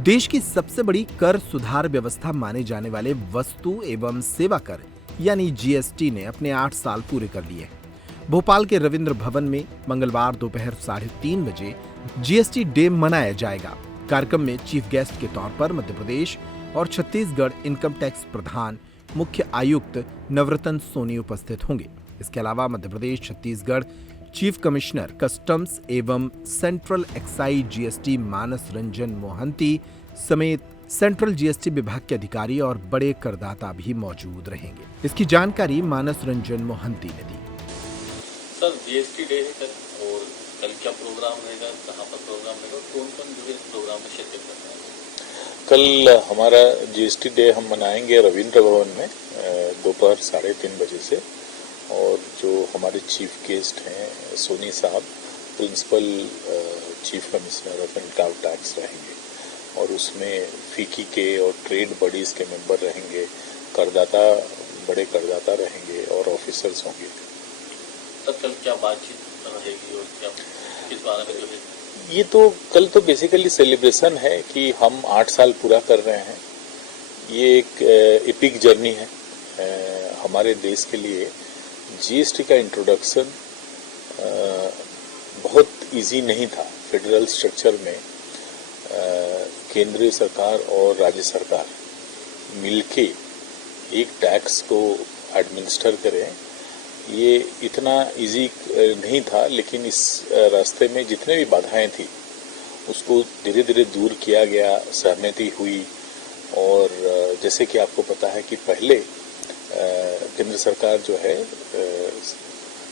देश की सबसे बड़ी कर सुधार व्यवस्था माने जाने वाले वस्तु एवं सेवा कर यानी जीएसटी ने अपने 8 साल पूरे कर लिए। भोपाल के रविंद्र भवन में मंगलवार दोपहर 3:30 बजे जीएसटी डे मनाया जाएगा। कार्यक्रम में चीफ गेस्ट के तौर पर मध्य प्रदेश और छत्तीसगढ़ इनकम टैक्स प्रधान मुख्य आयुक्त नवरत्न सोनी उपस्थित होंगे। इसके अलावा Madhya Pradesh Chhattisgarh chief commissioner customs एवं सेंट्रल एक्साइज जीएसटी मानस रंजन मोहंती समेत सेंट्रल जीएसटी विभाग के अधिकारी और बड़े करदाता भी मौजूद रहेंगे। इसकी जानकारी मानस रंजन मोहंती ने दी। सर, जीएसटी डे है कल और कल क्या प्रोग्राम रहेगा, कहाँ पर प्रोग्राम रहेगा, कौन-कौन जो है प्रोग्राम में शिरकत करना है? कल हमारा जीएसटी डे हम मनाएंगे रविंद्र भवन में दोपहर 3:30 बजे से। और जो हमारे चीफ गेस्ट हैं सोनी साहब, principal chief commissioner of income tax रहेंगे और उसमें फीकी के और ट्रेड बॉडीज के मेंबर रहेंगे, करदाता, बड़े करदाता रहेंगे और ऑफिसर्स होंगे। सर, कल क्या बातचीत रहेगी और क्या किस बारे में जो है? ये तो कल तो बेसिकली सेलिब्रेशन है कि हम 8 साल पूरा कर रहे हैं। ये एक एपिक जर्नी है हमारे देश के लिए। जीएसटी का इंट्रोडक्शन बहुत इजी नहीं था। फेडरल स्ट्रक्चर में केंद्रीय सरकार और राज्य सरकार मिलके एक टैक्स को एडमिनिस्टर करें, ये इतना इजी नहीं था। लेकिन इस रास्ते में जितने भी बाधाएं थी उसको धीरे धीरे दूर किया गया, सहमति हुई। और जैसे कि आपको पता है कि पहले केंद्र सरकार जो है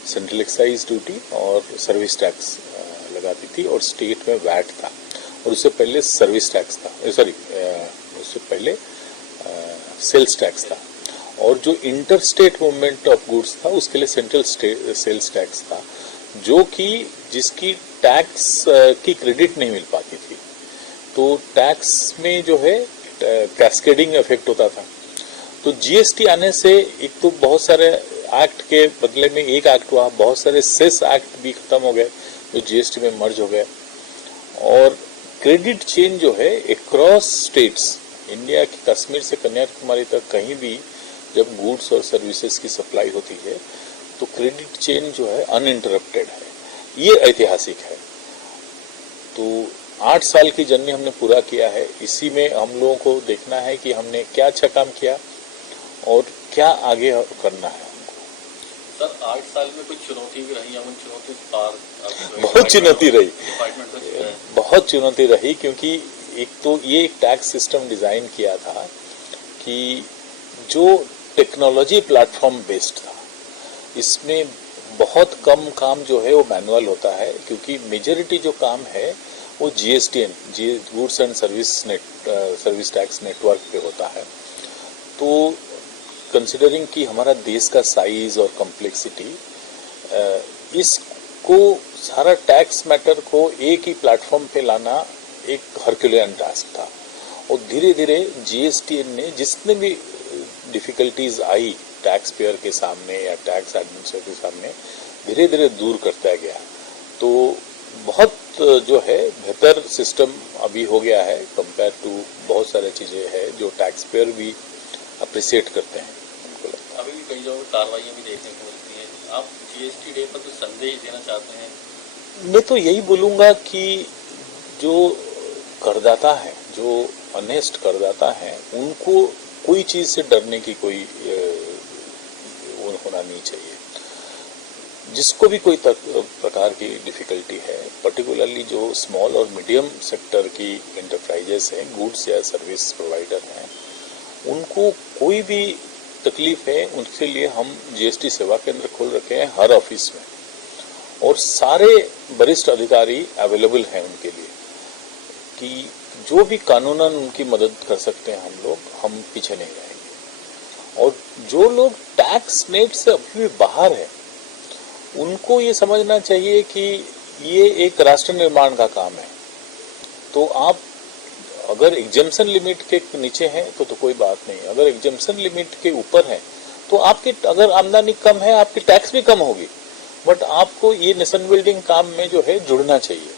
सेंट्रल एक्साइज ड्यूटी और सर्विस टैक्स लगाती थी और स्टेट में वैट था और उससे पहले सर्विस टैक्स था, उससे पहले सेल्स टैक्स था। और जो inter state movement of goods था उसके लिए सेंट्रल सेल्स टैक्स था, जो कि जिसकी टैक्स की क्रेडिट नहीं मिल पाती थी। तो टैक्स में जो है कैस्केडिंग इफेक्ट होता था। तो जीएसटी आने से एक तो बहुत सारे एक्ट के बदले में एक एक्ट हुआ, बहुत सारे सेस एक्ट भी खत्म हो गए जो जीएसटी में मर्ज हो गए। और क्रेडिट चेन जो है अक्रॉस स्टेट्स, इंडिया की कश्मीर से कन्याकुमारी तक कहीं भी जब गुड्स और सर्विसेज की सप्लाई होती है तो क्रेडिट चेन जो है अनइंटरप्टेड है। ये ऐतिहासिक है। तो 8 साल की जर्नी हमने पूरा किया है। इसी में हम लोगों को देखना है कि हमने क्या अच्छा काम किया और क्या आगे करना है हमको। सर, 8 साल में कोई चुनौती भी रही या उन चुनौती पार? बहुत चुनौती रही, बहुत चुनौती रही, क्योंकि एक तो ये एक टैक्स सिस्टम डिजाइन किया था कि जो टेक्नोलॉजी प्लेटफॉर्म बेस्ड था। इसमें बहुत कम काम जो है वो मैनुअल होता है, क्योंकि मेजॉरिटी जो काम है वो GSTN, goods and service tax network पे होता है। तो कंसिडरिंग कि हमारा देश का साइज और कॉम्प्लेक्सिटी, इसको सारा टैक्स मैटर को एक ही प्लेटफॉर्म पे लाना एक हरक्यूलियन टास्क था। और धीरे धीरे जीएसटीएन ने जितने भी डिफिकल्टीज आई टैक्स पेयर के सामने या टैक्स एडमिनिस्ट्रेटर के सामने, धीरे धीरे दूर करता गया। तो बहुत जो है बेहतर सिस्टम अभी हो गया है कंपेयर टू बहुत सारे चीजें हैं जो टैक्स पेयर भी अप्रिशिएट करते हैं। हमको लगता है अभी भी कई जगह कार्रवाइयां भी देखने को मिलती हैं। आप जीएसटी डे पर कुछ संदेश देना चाहते हैं? मैं तो यही बोलूंगा कि जो करदाता है, जो ऑनेस्ट करदाता है, उनको कोई चीज से डरने की कोई होना नहीं चाहिए। जिसको भी कोई प्रकार की डिफिकल्टी है, पर्टिकुलरली जो स्मॉल और मीडियम सेक्टर की एंटरप्राइजेस हैं, गुड्स या सर्विस प्रोवाइडर हैं, उनको कोई भी तकलीफ है, उनके लिए हम जीएसटी सेवा केंद्र खोल रखे हैं हर ऑफिस में और सारे वरिष्ठ अधिकारी अवेलेबल हैं उनके लिए कि जो भी कानूनन उनकी मदद कर सकते हैं हम पीछे नहीं रहेंगे। और जो लोग टैक्स नेट से अभी भी बाहर है, उनको ये समझना चाहिए कि ये एक राष्ट्र निर्माण का काम है। तो आप अगर एग्जेम्पशन लिमिट के नीचे हैं तो कोई बात नहीं, अगर एग्जेम्पशन लिमिट के ऊपर है तो आपकी अगर आमदनी कम है, आपकी टैक्स भी कम होगी, बट आपको ये नेशन बिल्डिंग काम में जो है जुड़ना चाहिए।